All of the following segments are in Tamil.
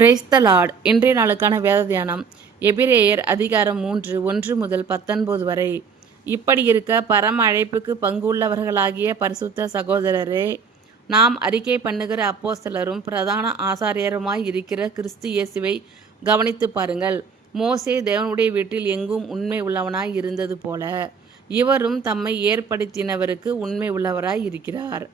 Praise the Lord. இன்றைய நாளுக்கான வேத தியானம் எபிரேயர் அதிகாரம் 3 1 முதல் 19 வரை. இப்படி இருக்க பரம அழைப்புக்கு பங்கு உள்ளவர்களாகிய பரிசுத்த சகோதரரே, நாம் அறிக்கை பண்ணுகிற அப்போஸ்தலரும் பிரதான ஆசாரியருமாய் இருக்கிற கிறிஸ்து இயேசுவை கவனித்து பாருங்கள். மோசே தேவனுடைய வீட்டில் எங்கும் உண்மை உள்ளவனாய் இருந்தது போல இவரும் தம்மை ஏற்படுத்தினவருக்கு உண்மை உள்ளவராய் இருக்கிறார்.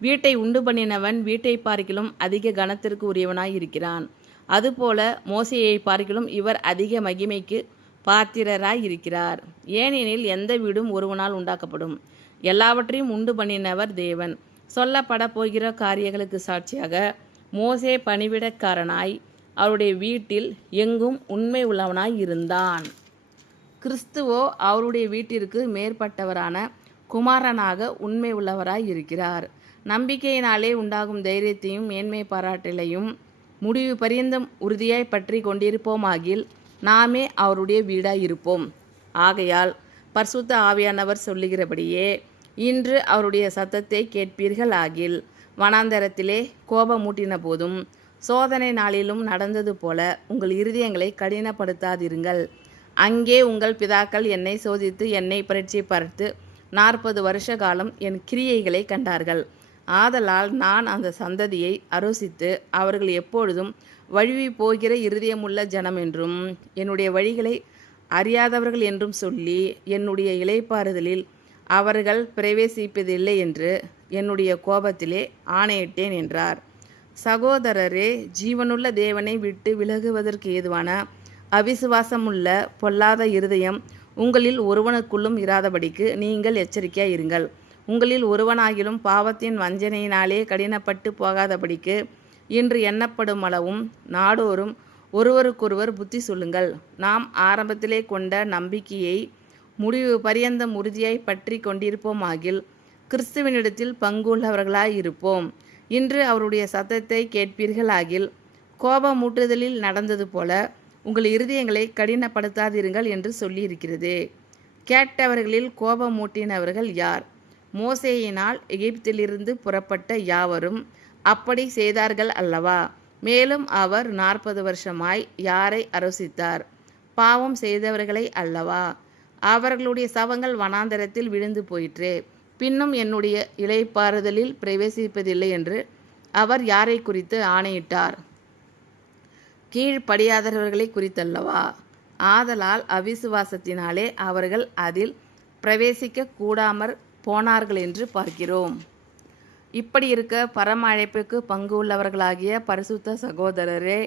வீட்டை உண்டு பண்ணினவன் வீட்டை பார்க்கிலும் அதிக கனத்திற்கு உரியவனாய் இருக்கிறான். அதுபோல மோசேயை பார்க்கிலும் இவர் அதிக மகிமைக்கு பாத்திரராய் இருக்கிறார். ஏனெனில் எந்த வீடும் ஒருவனால் உண்டாக்கப்படும். எல்லாவற்றையும் உண்டு பண்ணினவர் தேவன். சொல்லப்பட போகிற காரியங்களுக்கு சாட்சியாக மோசே பணிவிடக்காரனாய் அவருடைய வீட்டில் எங்கும் உண்மை உள்ளவனாய் இருந்தான். கிறிஸ்துவோ அவருடைய வீட்டிற்கு மேற்பட்டவரான குமாரனாக உண்மை உள்ளவராய் இருக்கிறார். நம்பிக்கையினாலே உண்டாகும் தைரியத்தையும் மேன்மை பாராட்டலையும் முடிவு பரியந்தம் உறுதியாய் பற்றி கொண்டிருப்போமாகில் நாமே அவருடைய வீடாய் இருப்போம். ஆகையால் பரிசுத்த ஆவியானவர் சொல்லுகிறபடியே இன்று அவருடைய சத்தத்தை கேட்பீர்கள் ஆகில், வனாந்தரத்திலே கோபமூட்டின போதும் சோதனை நாளிலும் நடந்தது போல உங்கள் இருதயங்களை கடினப்படுத்தாதிருங்கள். அங்கே உங்கள் பிதாக்கள் என்னை சோதித்து என்னை பரீட்சை பார்த்து 40 வருஷ காலம் என் கிரியைகளை கண்டார்கள். ஆதலால் நான் அந்த சந்ததியை அரோசித்து அவர்கள் எப்பொழுதும் வழுவி போகிற இருதயமுள்ள ஜனம் என்றும் என்னுடைய வழிகளை அறியாதவர்கள் என்றும் சொல்லி என்னுடைய இளைப்பாறுதலில் அவர்கள் பிரவேசிப்பதில்லை என்று என்னுடைய கோபத்திலே ஆணையிட்டேன் என்றார். சகோதரரே, ஜீவனுள்ள தேவனை விட்டு விலகுவதற்கு ஏதுவான அவிசுவாசமுள்ள பொல்லாத இருதயம் உங்களில் ஒருவனுக்குள்ளும் இராதபடிக்கு நீங்கள் எச்சரிக்கையாய் இருங்கள். உங்களில் ஒருவனாகிலும் பாவத்தின் வஞ்சனையினாலே கடினப்பட்டு போகாதபடிக்கு இன்று எண்ணப்படும் அளவும் நாடோறும் ஒருவருக்கொருவர் புத்தி சொல்லுங்கள். நாம் ஆரம்பத்திலே கொண்ட நம்பிக்கையை முடிவு பரியந்தம் உறுதியாய் பற்றி கொண்டிருப்போமாகில் கிறிஸ்துவனிடத்தில் பங்குள்ளவர்களாய் இருப்போம். இன்று அவருடைய சத்தத்தை கேட்பீர்களாகில் கோபமூட்டுதலில் நடந்தது போல உங்கள் இருதயங்களை கடினப்படுத்தாதிருங்கள் என்று சொல்லியிருக்கிறது. கேட்டவர்களில் கோபமூட்டினவர்கள் யார்? மோசேயினால் எகிப்திலிருந்து புறப்பட்ட யாவரும் அப்படி செய்தார்கள் அல்லவா? மேலும் அவர் 40 வருஷமாய் யாரை அரோசித்தார்? பாவம் செய்தவர்களை அல்லவா? அவர்களுடைய சவங்கள் வனாந்தரத்தில் விழுந்து போயிற்றே. பின்னும் என்னுடைய இளைப்பாறுதலில் பிரவேசிப்பதில்லை என்று அவர் யாரை குறித்து ஆணையிட்டார்? கீழ்ப்படியாதவர்களை குறித்தல்லவா? ஆதலால் அவிசுவாசத்தினாலே அவர்கள் அதில் பிரவேசிக்க கூடாமற் போனார்கள் என்று பார்க்கிறோம். இப்படி இருக்க பரம அழைப்புக்கு பங்கு உள்ளவர்களாகிய பரிசுத்த சகோதரரே,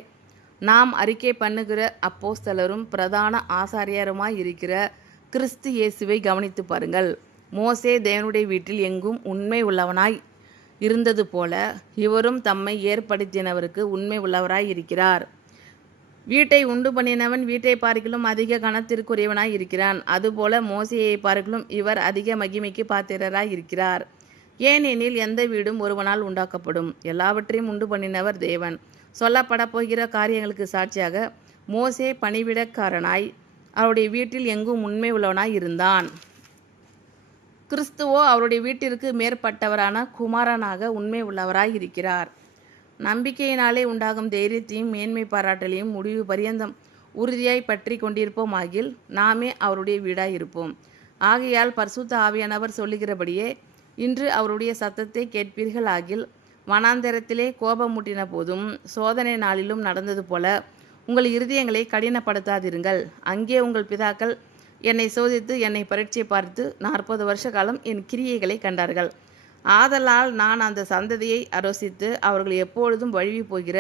நாம் அறிக்கை பண்ணுகிற அப்போஸ்தலரும் பிரதான ஆசாரியருமாய் இருக்கிற கிறிஸ்து இயேசுவை கவனித்து பாருங்கள். மோசே தேவனுடைய வீட்டில் எங்கும் உண்மை உள்ளவனாய் இருந்தது போல இவரும் தம்மை ஏற்படுத்தினவருக்கு உண்மை உள்ளவராய் இருக்கிறார். வீட்டை உண்டு பண்ணினவன் வீட்டை பார்க்கிலும் அதிக கனத்திற்குரியவனாய் இருக்கிறான். அதுபோல மோசேயை பார்க்கிலும் இவர் அதிக மகிமைக்கு பாத்திரராய் இருக்கிறார். ஏனெனில் எந்த வீடும் ஒருவனால் உண்டாக்கப்படும். எல்லாவற்றையும் உண்டு பண்ணினவர் தேவன். சொல்லப்பட போகிற காரியங்களுக்கு சாட்சியாக மோசே பணிவிடக்காரனாய் அவருடைய வீட்டில் எங்கும் உண்மை உள்ளவனாய் இருந்தான். கிறிஸ்துவோ அவருடைய வீட்டிற்கு மேற்பட்டவரான குமாரனாக உண்மை உள்ளவராய் இருக்கிறார். நம்பிக்கையினாலே உண்டாகும் தைரியத்தையும் மேன்மை பாராட்டலையும் முடிவு பரியந்தம் உறுதியாய் பற்றி கொண்டிருப்போமாகில் நாமே அவருடைய வீடாய் இருப்போம். ஆகையால் பரிசுத்த ஆவியானவர் சொல்லுகிறபடியே இன்று அவருடைய சத்தத்தை கேட்பீர்கள் ஆகில், வனாந்தரத்திலே கோபமூட்டின போதும் சோதனை நாளிலும் நடந்தது போல உங்கள் இருதயங்களை கடினப்படுத்தாதிருங்கள். அங்கே உங்கள் பிதாக்கள் என்னை சோதித்து என்னை பரீட்சை பார்த்து 40 வருஷ காலம் என் கிரியைகளை கண்டார்கள். ஆதலால் நான் அந்த சந்ததியை அரோசித்து அவர்கள் எப்பொழுதும் வழுவி போகிற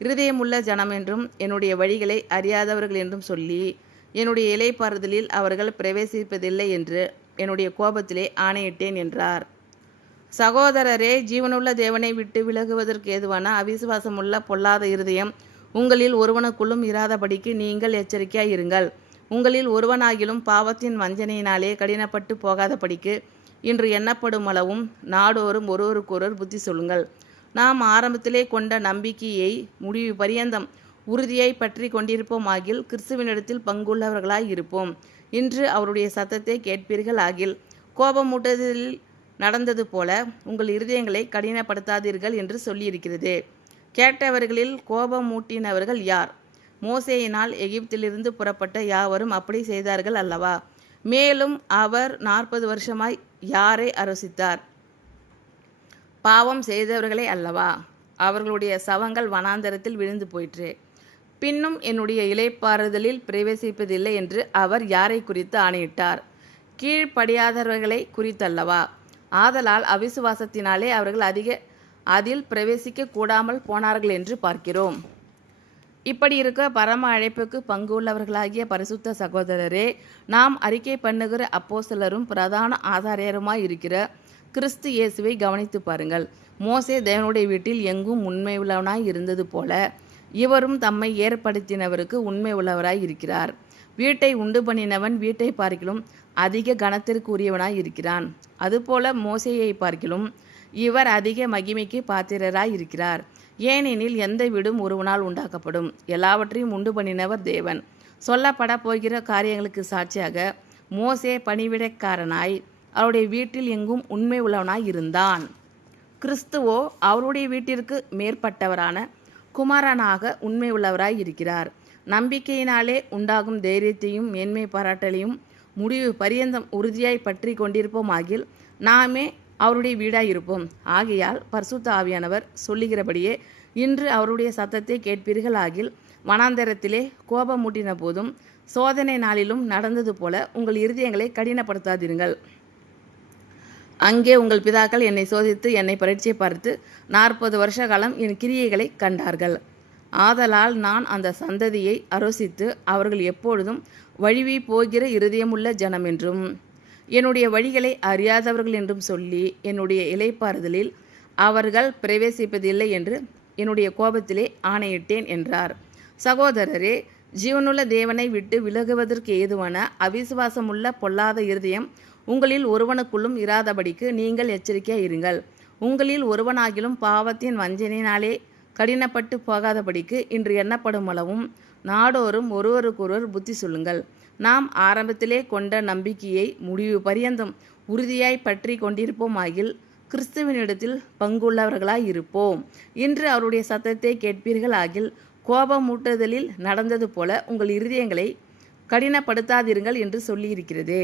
இருதயமுள்ள ஜனம் என்றும் என்னுடைய வழிகளை அறியாதவர்கள் என்றும் சொல்லி என்னுடைய இளைப்பாறுதலில் அவர்கள் பிரவேசிப்பதில்லை என்று என்னுடைய கோபத்திலே ஆணையிட்டேன் என்றார். சகோதரரே, ஜீவனுள்ள தேவனை விட்டு விலகுவதற்கு ஏதுவான அவிசுவாசமுள்ள பொல்லாத இருதயம் உங்களில் ஒருவனுக்குள்ளும் இராதபடிக்கு நீங்கள் எச்சரிக்கையாய் இருங்கள். உங்களில் ஒருவனாகிலும் பாவத்தின் வஞ்சனையினாலே கடினப்பட்டு போகாதபடிக்கு இன்று எண்ணப்படும் அளவும் நாடோறும் ஒருவருக்கொருவர் புத்தி சொல்லுங்கள். நாம் ஆரம்பத்திலே கொண்ட நம்பிக்கையை முடிவு பரியந்தம் உறுதியாய் பற்றி கொண்டிருப்போமாகில் கிறிஸ்துவனிடத்தில் பங்குள்ளவர்களாய் இருப்போம். இன்று அவருடைய சத்தத்தை கேட்பீர்கள் ஆகில், கோபமூட்டதில் நடந்தது போல உங்கள் இருதயங்களை கடினப்படுத்தாதீர்கள் என்று சொல்லியிருக்கிறது. கேட்டவர்களில் கோபமூட்டினவர்கள் யார்? மோசேயினால் எகிப்திலிருந்து புறப்பட்ட யாவரும் அப்படி செய்தார்கள் அல்லவா? மேலும் அவர் 40 வருஷமாய் யாரை அரசித்தார்? பாவம் செய்தவர்களே அல்லவா? அவர்களுடைய சவங்கள் வனாந்தரத்தில் விழுந்து போயிற்று. பின்னும் என்னுடைய இளைப்பாறுதலில் பிரவேசிப்பதில்லை என்று அவர் யாரை குறித்து ஆணையிட்டார்? கீழ்ப்படியாதவர்களை குறித்தல்லவா? ஆதலால் அவிசுவாசத்தினாலே அவர்கள் அதில் பிரவேசிக்க கூடாமல் போனார்கள் என்று பார்க்கிறோம். இப்படி இருக்க பரம அழைப்புக்கு பங்கு உள்ளவர்களாகிய பரிசுத்த சகோதரரே, நாம் அறிக்கை பண்ணுகிற அப்போஸ்தலரும் பிரதான ஆசாரியருமாய் இருக்கிற கிறிஸ்து இயேசுவை கவனித்து பாருங்கள். மோசே தேவனுடைய வீட்டில் எங்கும் உண்மை உள்ளவனாய் இருந்தது போல இவரும் தம்மை ஏற்படுத்தினவருக்கு உண்மை உள்ளவராய் இருக்கிறார். வீட்டை உண்டு பண்ணினவன் வீட்டை பார்க்கிலும் அதிக கனத்திற்கு உரியவனாய் இருக்கிறான். அதுபோல மோசேயை பார்க்கிலும் இவர் அதிக மகிமைக்கு பாத்திரராய் இருக்கிறார். ஏனெனில் எந்த வீடும் ஒருவனால் உண்டாக்கப்படும். எல்லாவற்றையும் உண்டு பண்ணினவர் தேவன். சொல்லப்பட போகிற காரியங்களுக்கு சாட்சியாக மோசே பணிவிடைக்காரனாய் அவருடைய வீட்டில் எங்கும் உண்மை உள்ளவனாய் இருந்தான். கிறிஸ்துவோ அவருடைய வீட்டிற்கு மேற்பட்டவரான குமாரனாக உண்மை உள்ளவராய் இருக்கிறார். நம்பிக்கையினாலே உண்டாகும் தைரியத்தையும் மேன்மை பாராட்டலையும் முடிவு பரியந்தம் உறுதியாய் பற்றி கொண்டிருப்போமாகில் நாமே அவருடைய வீடாய் இருப்போம். ஆகையால் பரிசுத்த ஆவியானவர் சொல்லுகிறபடியே இன்று அவருடைய சத்தத்தை கேட்பீர்கள் ஆகில் வனாந்தரத்திலே கோபமூட்டின போதும் சோதனை நாளிலும் நடந்தது போல உங்கள் இருதயங்களை கடினப்படுத்தாதீர்கள். அங்கே உங்கள் பிதாக்கள் என்னை சோதித்து என்னை பரீட்சை பார்த்து 40 வருஷ காலம் என் கிரியைகளை கண்டார்கள். ஆதலால் நான் அந்த சந்ததியை அரோசித்து அவர்கள் எப்பொழுதும் வழிவி போகிற இருதயமுள்ள ஜனம் என்றும் என்னுடைய வழிகளை அறியாதவர்கள் என்றும் சொல்லி என்னுடைய இளைப்பாறுதலில் அவர்கள் பிரவேசிப்பதில்லை என்று என்னுடைய கோபத்திலே ஆணையிட்டேன் என்றார். சகோதரரே, ஜீவனுள்ள தேவனை விட்டு விலகுவதற்கு ஏதுவான அவிசுவாசமுள்ள பொல்லாத இருதயம் உங்களில் ஒருவனுக்குள்ளும் இராதபடிக்கு நீங்கள் எச்சரிக்கையாக இருங்கள். உங்களில் ஒருவனாகிலும் பாவத்தின் வஞ்சனையினாலே கடினப்பட்டு போகாதபடிக்கு இன்று எண்ணப்படும் அளவும் நாடோறும் ஒருவருக்கொருவர் புத்தி சொல்லுங்கள். நாம் ஆரம்பத்திலே கொண்ட நம்பிக்கையை முடிவு பரியந்தம் உறுதியாய் பற்றி கொண்டிருப்போமாகில் கிறிஸ்துவனிடத்தில் பங்குள்ளவர்களாய் இருப்போம். இன்று அவருடைய சத்தத்தை கேட்பீர்கள் ஆகில் கோபமூட்டுதலில் நடந்தது போல உங்கள் இருதயங்களை கடினப்படுத்தாதீர்கள் என்று சொல்லியிருக்கிறது.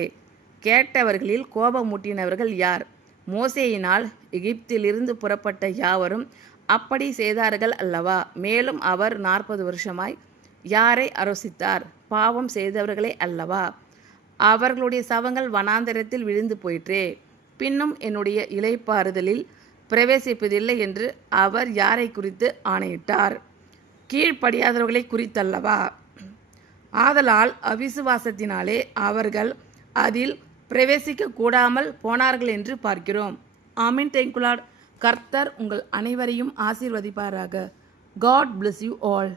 கேட்டவர்களில் கோபமூட்டினவர்கள் யார்? மோசேயினால் எகிப்திலிருந்து புறப்பட்ட யாவரும் அப்படி செய்தார்கள் அல்லவா? மேலும் அவர் 40 வருஷமாய் யாரை அரசித்தார்? பாவம் செய்தவர்களே அல்லவா? அவர்களுடைய சவங்கள் வனாந்தரத்தில் விழுந்து போயிற்றே. பின்னும் என்னுடைய இளைப்பாறுதலில் பிரவேசிப்பதில்லை என்று அவர் யாரை குறித்து ஆணையிட்டார்? கீழ்ப்படியாதவர்களை குறித்தல்லவா? ஆதலால் அவிசுவாசத்தினாலே அவர்கள் அதில் பிரவேசிக்க கூடாமல் போனார்கள் என்று பார்க்கிறோம். ஆமீன். Thank you Lord. கர்த்தர் உங்கள் அனைவரையும் ஆசீர்வதிப்பாராக. God bless you all.